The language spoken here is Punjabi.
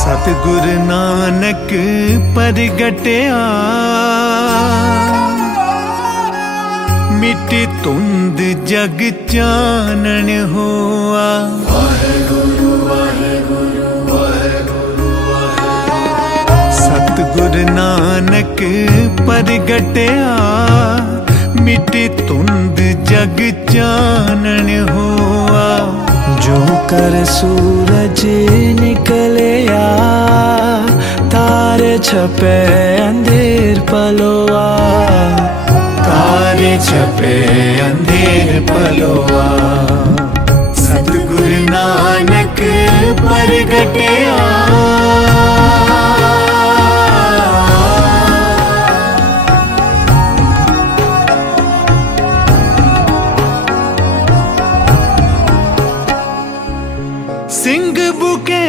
ਸਤਿਗੁਰ ਨਾਨਕ ਪ੍ਰਗਟਿਆ। ਮਿੱਟੀ ਧੁੰਦ ਜਗ ਚਾਨਣ ਹੋਆ। ਸਤਿਗੁਰ ਨਾਨਕ ਪ੍ਰਗਟਿਆ। ਮਿੱਟੀ ਧੁੰਦ ਜਗ ਚਾਨਣ ਹੋਆ। ਜੋ ਸੂਰਜ ਨਿਕਲੇ छपे अंधेर पलोवा तारे छपे अंधेर पलोवा सतगुरु नानक प्रगटिया ਸਿੰਘ ਬੁਕੇ